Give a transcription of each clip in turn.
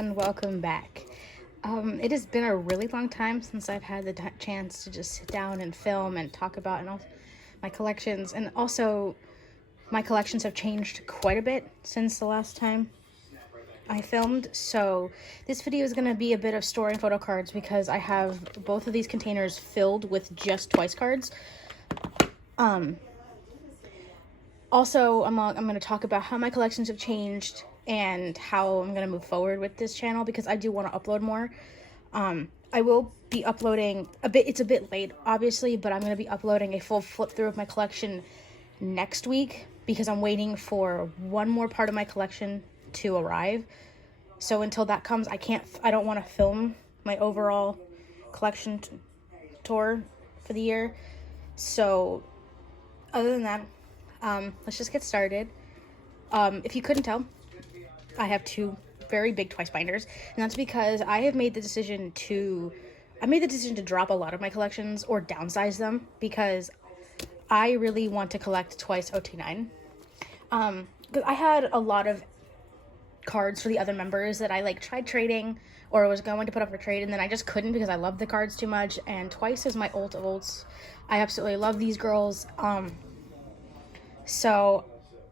and welcome back. It has been a really long time since I've had the chance to just sit down and film and talk about my collections, and also my collections have changed quite a bit since the last time I filmed. So this video is going to be a bit of storing photo cards because I have both of these containers filled with just Twice cards. Also, I'm going to talk about how my collections have changed and how I'm going to move forward with this channel because I do want to upload more. I will be uploading it's a bit late, obviously, but I'm going to be uploading a full flip through of my collection next week because I'm waiting for one more part of my collection to arrive. So until that comes, I don't want to film my overall collection tour for the year. So other than that, let's just get started. If you couldn't tell, I have two very big Twice binders, and that's because I made the decision to drop a lot of my collections or downsize them because I really want to collect Twice OT9. Because I had a lot of cards for the other members that I tried trading or was going to put up for trade, and then I just couldn't because I love the cards too much, and Twice is my ult of ults. I absolutely love these girls. So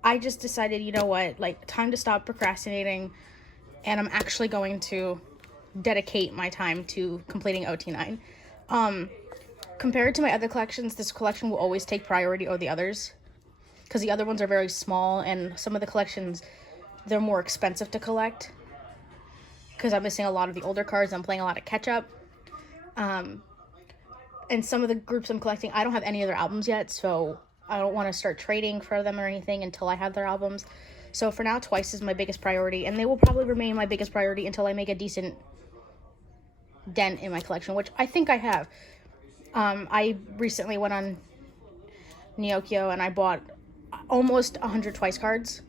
I just decided, you know what, time to stop procrastinating, and I'm actually going to dedicate my time to completing OT9. Compared to my other collections, this collection will always take priority over the others, because the other ones are very small, and some of the collections, they're more expensive to collect, because I'm missing a lot of the older cards, I'm playing a lot of catch-up. And some of the groups I'm collecting, I don't have any of their albums yet, so I don't want to start trading for them or anything until I have their albums. So for now, Twice is my biggest priority, and they will probably remain my biggest priority until I make a decent dent in my collection, which I think I have. I recently went on Neokyo and I bought almost 100 Twice cards.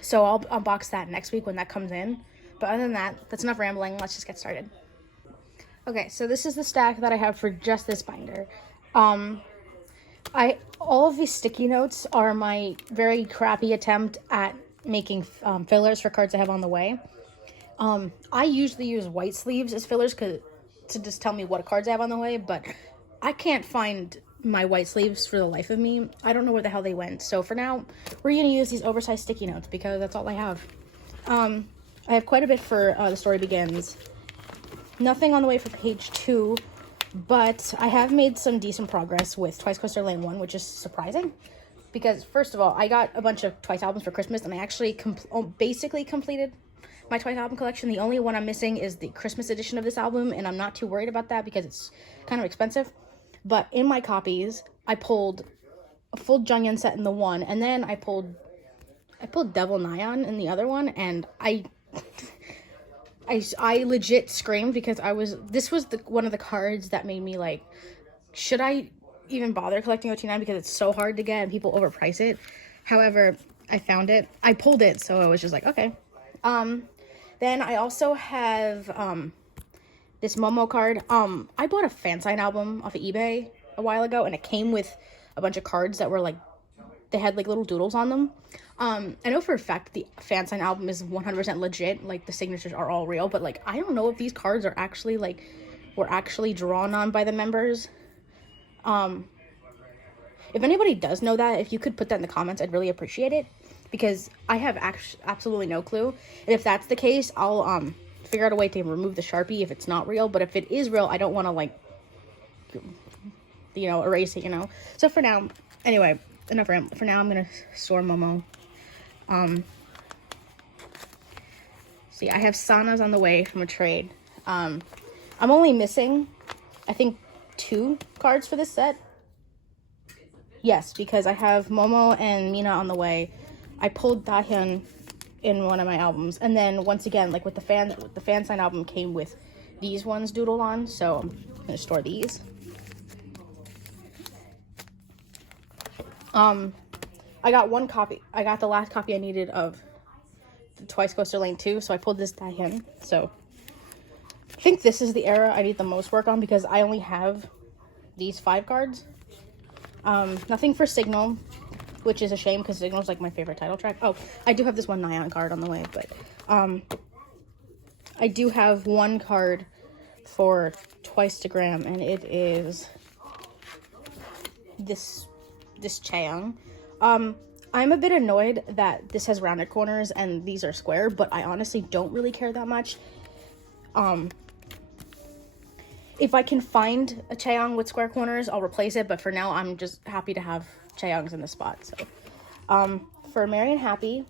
So I'll unbox that next week when that comes in. But other than that, that's enough rambling. Let's just get started. Okay, so this is the stack that I have for just this binder. All of these sticky notes are my very crappy attempt at making fillers for cards I have on the way. I usually use white sleeves as fillers to just tell me what cards I have on the way, but I can't find my white sleeves for the life of me. I don't know where the hell they went. So for now, we're going to use these oversized sticky notes because that's all I have. I have quite a bit for The Story Begins. Nothing on the way for page 2. But I have made some decent progress with Twice Coaster Lane 1, which is surprising. Because, first of all, I got a bunch of Twice albums for Christmas, and I actually basically completed my Twice album collection. The only one I'm missing is the Christmas edition of this album, and I'm not too worried about that because it's kind of expensive. But in my copies, I pulled a full Jungyeon set in the one, and then I pulled Devil Nyan in the other one, and I legit screamed because this was one of the cards that made me should I even bother collecting OT9 because it's so hard to get and people overprice it. However, I found it. I pulled it, so I was just like, okay. Then I also have this Momo card. I bought a fan sign album off of eBay a while ago, and it came with a bunch of cards that were they had little doodles on them. I know for a fact the fan sign album is 100% legit, the signatures are all real, but I don't know if these cards are actually were actually drawn on by the members. If anybody does know that, if you could put that in the comments, I'd really appreciate it, because I have absolutely no clue. And if that's the case, I'll figure out a way to remove the Sharpie if it's not real, but if it is real, I don't want to erase it, So for now, anyway, enough rambling. For now, I'm gonna store Momo. See, I have Sana's on the way from a trade. I'm only missing, I think, 2 cards for this set. Yes, because I have Momo and Mina on the way. I pulled Dahyun in one of my albums, and then once again, with the fan sign album came with these ones doodled on, so I'm gonna store these. I got one copy. I got the last copy I needed of the Twice Coaster Lane 2, so I pulled this Dahyun. So I think this is the era I need the most work on because I only have these 5 cards. Nothing for Signal, which is a shame because Signal's my favorite title track. Oh, I do have this one Nyan card on the way, but I do have one card for twice to gram, and it is this Chaeyoung. I'm a bit annoyed that this has rounded corners and these are square, but I honestly don't really care that much. If I can find a Chaeyoung with square corners, I'll replace it, but for now, I'm just happy to have Chaeyoungs in the spot. So, for Merry and Happy,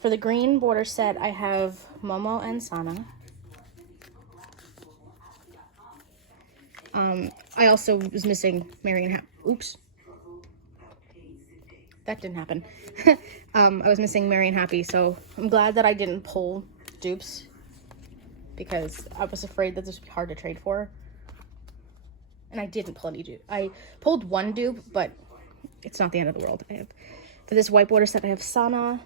for the green border set, I have Momo and Sana. I also was missing Merry and Happy. Oops. That didn't happen. I was missing Merry and Happy, so I'm glad that I didn't pull dupes because I was afraid that this would be hard to trade for. And I didn't pull any dupe. I pulled one dupe, but it's not the end of the world. For this white border set, I have Sana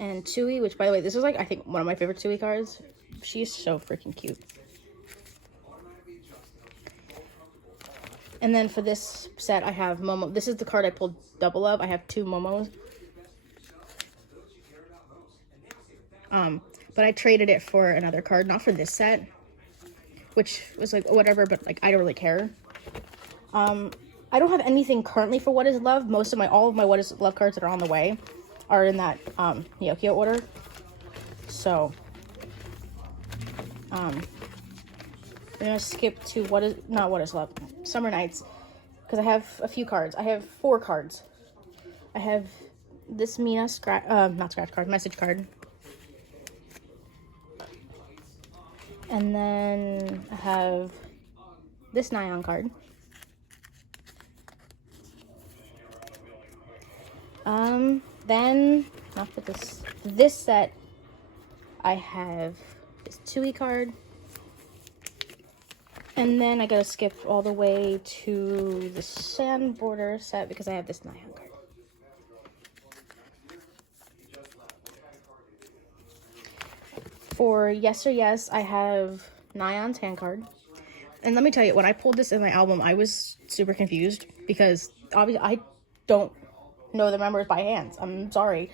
and Tui, which, by the way, this is like, I think, one of my favorite Tui cards. She's so freaking cute. And then for this set, I have Momo. This is the card I pulled double of. I have 2 Momos. But I traded it for another card, not for this set, which was like, whatever, but like, I don't really care. I don't have anything currently for What Is Love. All of my What Is Love cards that are on the way are in that Neokyo order. So, we're gonna skip to What Is Love, Summer Nights, because I have a few cards. I have 4 cards. I have this Mina message card. And then I have this Nyan card. Then, not for this set, I have this Tui card. And then I gotta skip all the way to the sand border set because I have this Nyan card. For Yes or Yes, I have Nyan's hand card. And let me tell you, when I pulled this in my album, I was super confused because obviously I don't know the members by hands. I'm sorry.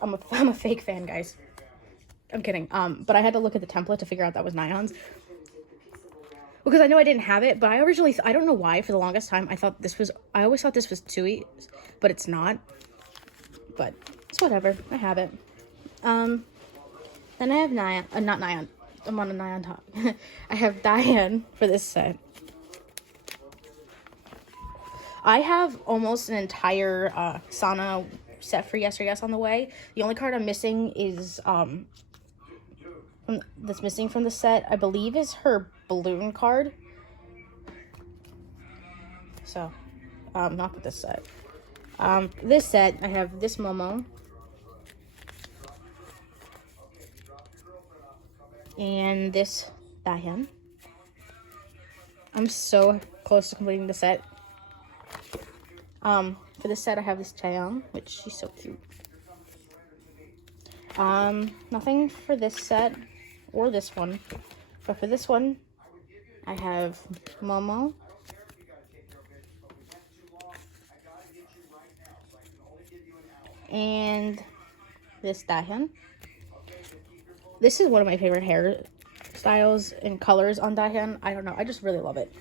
I'm a fake fan, guys. I'm kidding. But I had to look at the template to figure out that was Nyan's. Because I know I didn't have it, but I don't know why, for the longest time, I always thought this was Tui, but it's not. But it's whatever. I have it. Then I have Nyan, not Nyan. I'm on a Nyan top. I have Diane for this set. I have almost an entire Sana set for Yes or Yes on the way. The only card I'm missing is that's missing from the set, I believe, is her balloon card. So, not with this set. This set, I have this Momo. And this Dahyun. I'm so close to completing the set. For this set, I have this Chaeyoung, which she's so cute. Nothing for this set or this one, but for this one, I have Momo. And this Dahyun. This is one of my favorite hairstyles and colors on Dahyun. I don't know. I just really love it.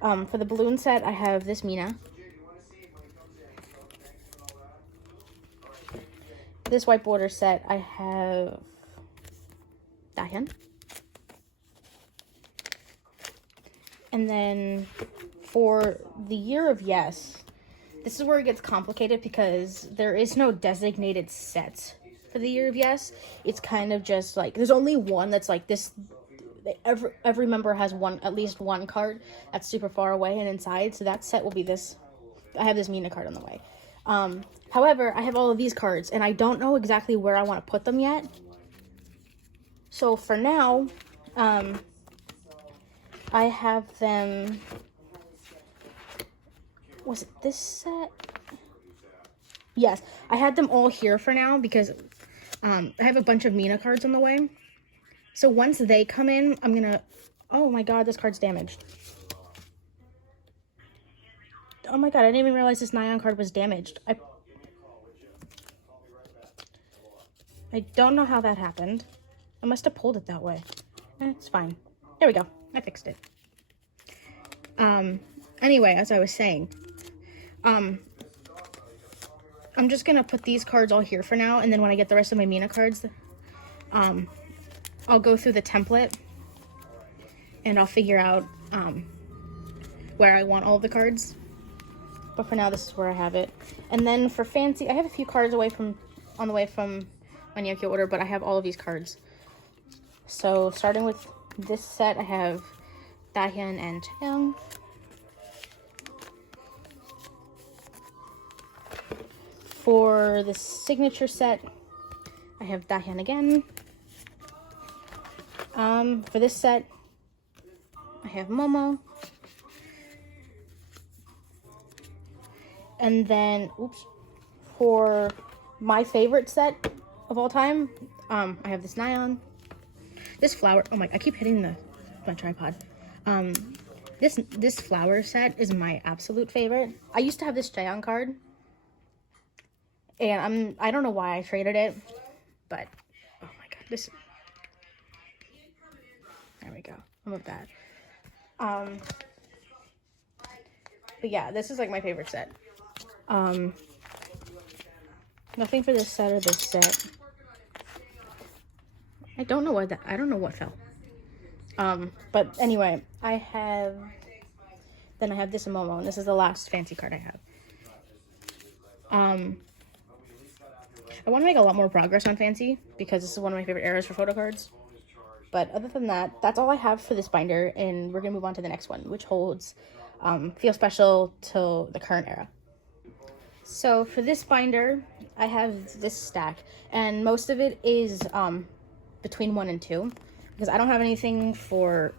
For the balloon set, I have this Mina. This white border set, I have Dahyun. And then for the Year of Yes, this is where it gets complicated because there is no designated set for the Year of Yes. It's kind of just like, there's only one that's like this. Every member has at least one card that's super far away and inside, so that set will be this. I have this Mina card on the way. However, I have all of these cards and I don't know exactly where I want to put them yet. So for now, I have them. Was it this set? Yes, I had them all here for now because I have a bunch of Mina cards on the way. So once they come in, I'm gonna... Oh my god, this card's damaged. Oh my god, I didn't even realize this Nyan card was damaged. I don't know how that happened. I must have pulled it that way. It's fine. There we go. I fixed it. Anyway, as I was saying, I'm just gonna put these cards all here for now, and then when I get the rest of my Mina cards, I'll go through the template and I'll figure out where I want all of the cards. But for now, this is where I have it. And then for fancy, I have a few cards on the way from my Neo order, but I have all of these cards. So starting with this set, I have Dahyun and Chaeyoung. For the signature set, I have Dahyun again. For this set, I have Momo. And then, for my favorite set of all time, I have this Nayeon. This flower, oh my, I keep hitting my tripod. This flower set is my absolute favorite. I used to have this Chaeyoung card. And I don't know why I traded it, but, oh my god, there we go. I'm with that. But yeah, this is like my favorite set. Nothing for this set or this set. I don't know what fell. But anyway, I have this Momo, and this is the last fancy card I have. I want to make a lot more progress on fancy because this is one of my favorite eras for photo cards. But other than that, that's all I have for this binder, and we're gonna move on to the next one, which holds Feel Special till the current era. So for this binder, I have this stack, and most of it is between 1 and 2, because I don't have anything for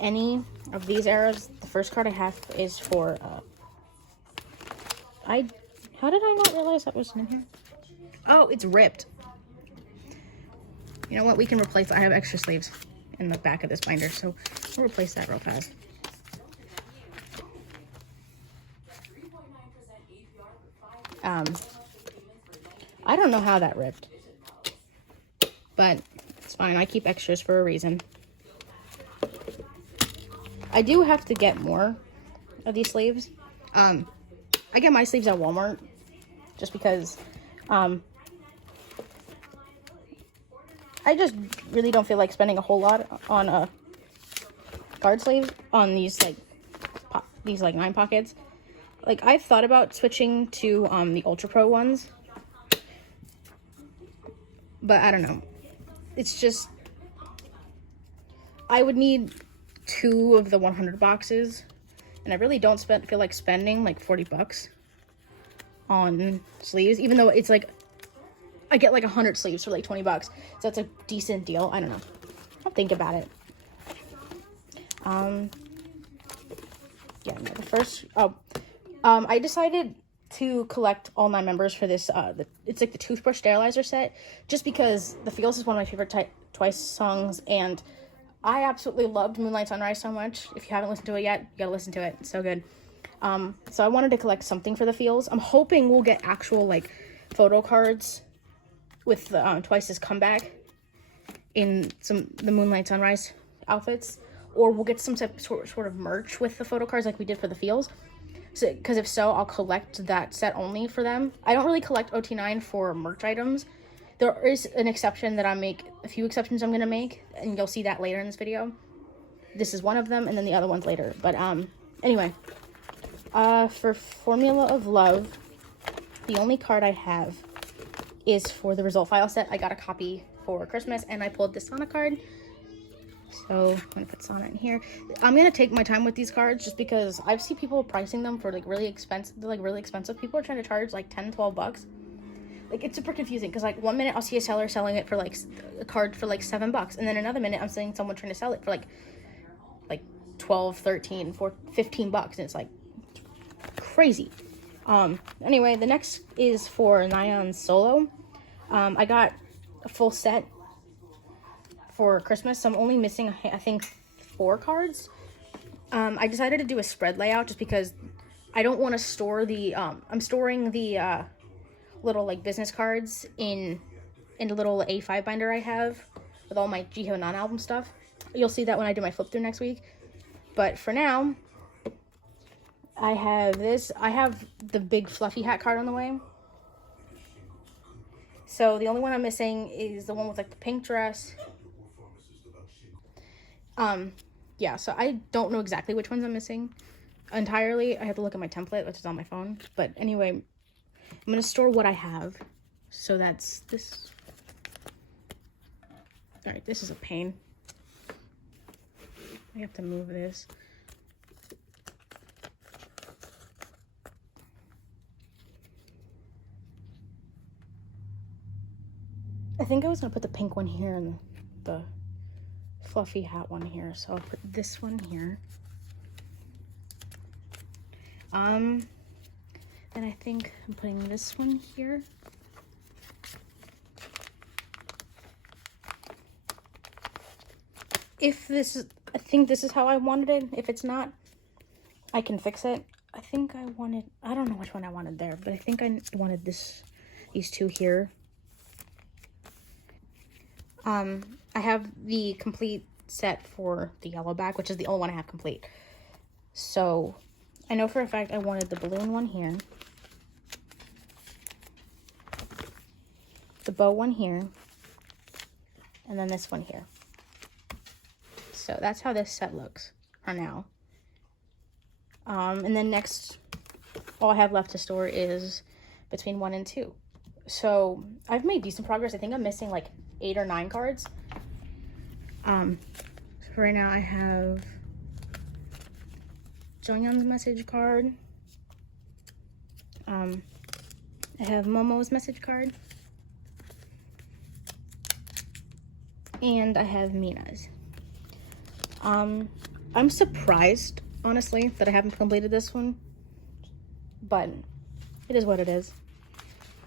any of these eras. The first card I have is for how did I not realize that was in here? Oh, it's ripped. You know what? We can replace it. I have extra sleeves in the back of this binder, so we'll replace that real fast. I don't know how that ripped, but it's fine. I keep extras for a reason. I do have to get more of these sleeves. I get my sleeves at Walmart just because I just really don't feel like spending a whole lot on a card sleeve on these like 9 pockets. Like, I've thought about switching to the Ultra Pro ones, but I don't know. It's just, I would need 2 of the 100 boxes, and I really don't feel like spending like 40 bucks on sleeves, even though it's like I get like 100 sleeves for like 20 bucks, so that's a decent deal. I don't know. I'll think about it. Yeah, no, the first, I decided to collect all 9 members for this, it's like the toothbrush sterilizer set, just because The Feels is one of my favorite Twice songs, and I absolutely loved Moonlight Sunrise so much. If you haven't listened to it yet, you gotta listen to it. It's so good. So I wanted to collect something for The Feels. I'm hoping we'll get actual, like, photo cards with the Twice's comeback in the Moonlight Sunrise outfits, or we'll get some sort of merch with the photo cards like we did for The Feels. So, because if so, I'll collect that set only for them. I don't really collect OT9 for merch items. There is an exception that a few exceptions I'm gonna make, and you'll see that later in this video. This is one of them, and then the other one's later. But anyway, for Formula of Love, the only card I have is for the result file set. I got a copy for Christmas, and I pulled this Sana card. So I'm gonna put Sana in here. I'm gonna take my time with these cards just because I've seen people pricing them for like really expensive. They're like really expensive. People are trying to charge like 10, 12 bucks. Like, it's super confusing because like 1 minute I'll see a seller selling it for like a card for like 7 bucks, and then another minute I'm seeing someone trying to sell it for like 12, 13, 15 bucks, and it's like crazy. Anyway, the next is for Nayeon's solo. I got a full set for Christmas, so I'm only missing, I think, 4 cards. I decided to do a spread layout just because I don't want to store the, I'm storing the little like business cards in in the little A5 binder I have with all my Jihyo non-album stuff. You'll see that when I do my flip through next week. But for now, I have this. I have the big fluffy hat card on the way. So the only one I'm missing is the one with like the pink dress. Yeah, so I don't know exactly which ones I'm missing entirely. I have to look at my template, which is on my phone. But anyway, I'm gonna store what I have. So that's this. All right, this is a pain. I have to move this. I think I was gonna put the pink one here and the fluffy hat one here, so I'll put this one here. And I think I'm putting this one here. If this is, I think this is how I wanted it. If it's not, I can fix it. I think I wanted, I don't know which one I wanted there, but I think I wanted these two here. I have the complete set for the yellow bag, which is the only one I have complete. So I know for a fact I wanted the balloon one here, the bow one here, and then this one here. So that's how this set looks for now. And then next, all I have left to store is between 1 and 2. So I've made decent progress. I think I'm missing like 8 or 9 cards. So right now I have Jonghyun's message card. I have Momo's message card. And I have Mina's. I'm surprised, honestly, that I haven't completed this one. But it is what it is.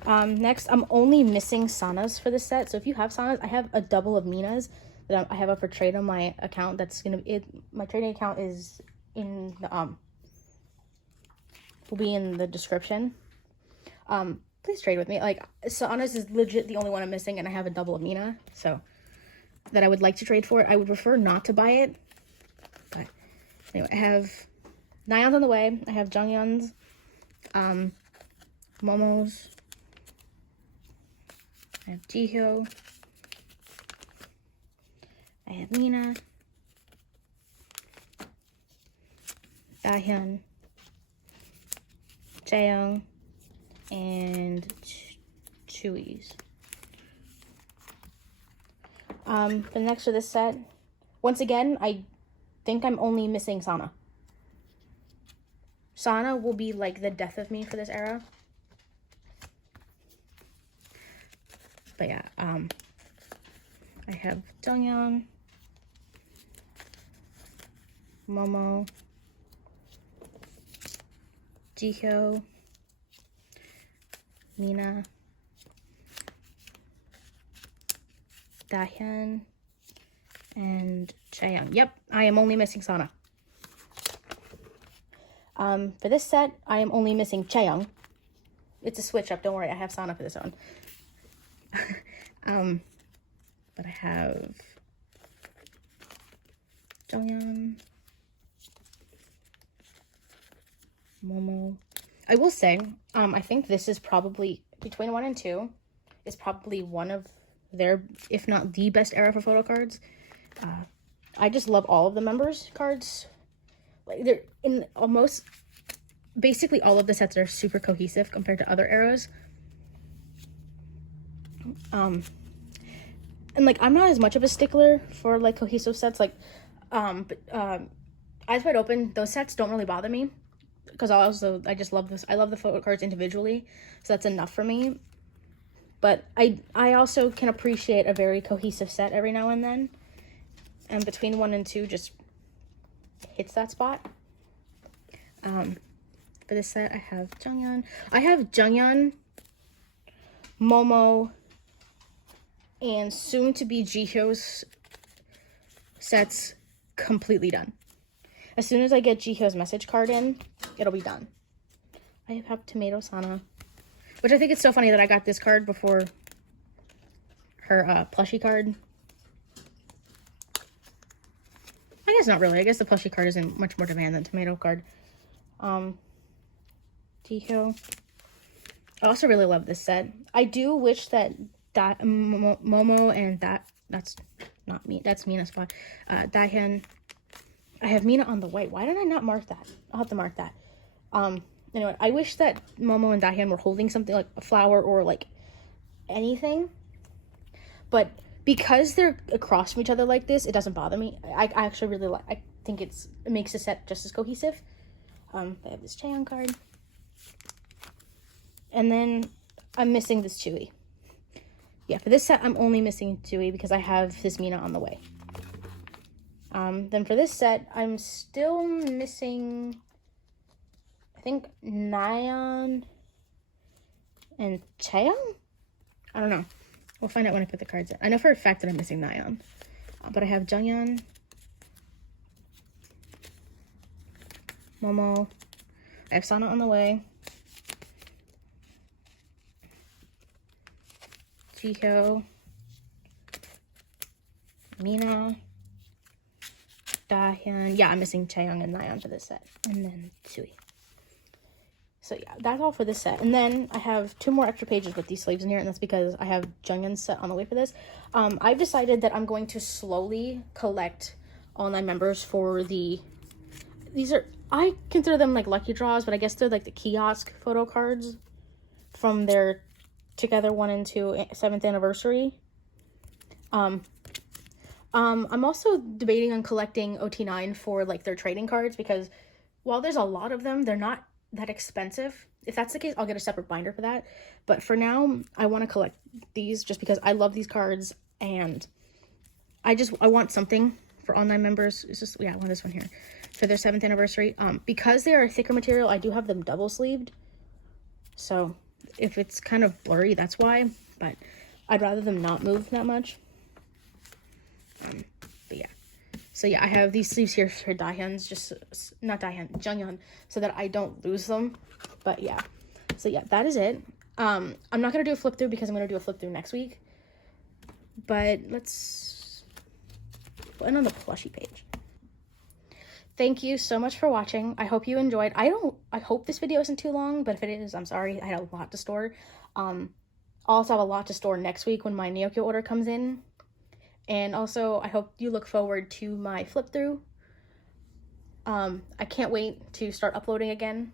Next, I'm only missing Sana's for this set. So if you have Sana's, I have a double of Mina's that I have up for trade on my account. That's gonna be it. My trading account is in the will be in the description. Please trade with me. Like, Sana's is legit the only one I'm missing, and I have a double of Mina, so that I would like to trade for it. I would prefer not to buy it, but anyway, I have Nayeon's on the way. I have Jonghyun's, Momo's. I have Jihyo. I have Mina. Dahyun. Jaeyoung. And Chewies. The next for this set, once again, I think I'm only missing Sana. Sana will be like the death of me for this era. But yeah, I have Jonghyun, Momo, Jihyo, Mina, Dahyun, and Jaeyoung. Yep, I am only missing Sana. For this set, I am only missing Jaeyoung. It's a switch up, don't worry, I have Sana for this one. But I have Jonghyun, Momo. I will say, I think this is probably, between 1 and 2, is probably one of their, if not the best era for photo cards. I just love all of the members cards. Like, they're in almost, basically all of the sets are super cohesive compared to other eras. And like, I'm not as much of a stickler for like cohesive sets. Like, Eyes Wide Open, those sets don't really bother me, because I just love this. I love the photo cards individually, so that's enough for me. But I also can appreciate a very cohesive set every now and then, and between 1 and 2 just hits that spot. For this set, I have Jonghyun. I have Jonghyun, Momo, and soon to be Jihyo's sets completely done. As soon as I get Jihyo's message card in, it'll be done. I have Tomato Sana, which I think it's so funny that I got this card before her plushie card. I guess not really. I guess the plushie card is in much more demand than tomato card. Deco. I also really love this set. I do wish that Momo and that's not me. That's Mina's spot. Dahyun. I have Mina on the white. Why did I not mark that? I'll have to mark that. Anyway, I wish that Momo and Dahyun were holding something like a flower or like anything. But because they're across from each other like this, it doesn't bother me. I actually really like. I think it makes the set just as cohesive. I have this Chaeyoung card, and then I'm missing this Chewy. Yeah, for this set, I'm only missing Chewy because I have this Mina on the way. Then for this set, I'm still missing, I think, Nayeon and Chaeyoung? I don't know. We'll find out when I put the cards in. I know for a fact that I'm missing Nayeon. But I have Jungyeon, Momo, I have Sana on the way, Jihyo, Mina, Dahyun. Yeah, I'm missing Chaeyoung and Nayeon for this set. And then Sui. So yeah, that's all for this set. And then I have 2 more extra pages with these sleeves in here, and that's because I have Jungyeon's set on the way for this. I've decided that I'm going to slowly collect all 9 members for these are, I consider them like lucky draws, but I guess they're like the kiosk photo cards from their Together 1 and 2 7th anniversary. I'm also debating on collecting OT9 for like their trading cards, because while there's a lot of them, they're not that expensive. If that's the case, I'll get a separate binder for that. But for now, I want to collect these just because I love these cards, and I want something for all 9 members. It's just, yeah, I want this one here for their 7th anniversary. Because they are a thicker material, I do have them double sleeved. So if it's kind of blurry, that's why. But I'd rather them not move that much. But yeah. So yeah, I have these sleeves here for Dahyun's, not Dahyun, Jungyeon, so that I don't lose them. But yeah. So yeah, that is it. I'm not going to do a flip through because I'm going to do a flip through next week. But let's end on the plushie page. Thank you so much for watching. I hope you enjoyed. I hope this video isn't too long, but if it is, I'm sorry. I had a lot to store. I'll also have a lot to store next week when my Neokyo order comes in. And also, I hope you look forward to my flip through. I can't wait to start uploading again.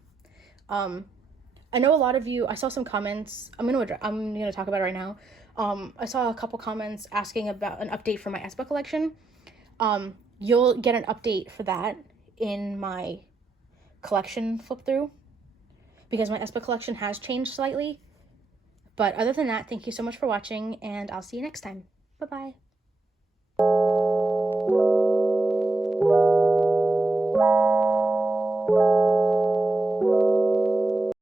I know a lot of you, I saw some comments. I'm gonna talk about it right now. I saw a couple comments asking about an update for my aespa collection. You'll get an update for that in my collection flip through, because my aespa collection has changed slightly. But other than that, thank you so much for watching, and I'll see you next time. Bye-bye.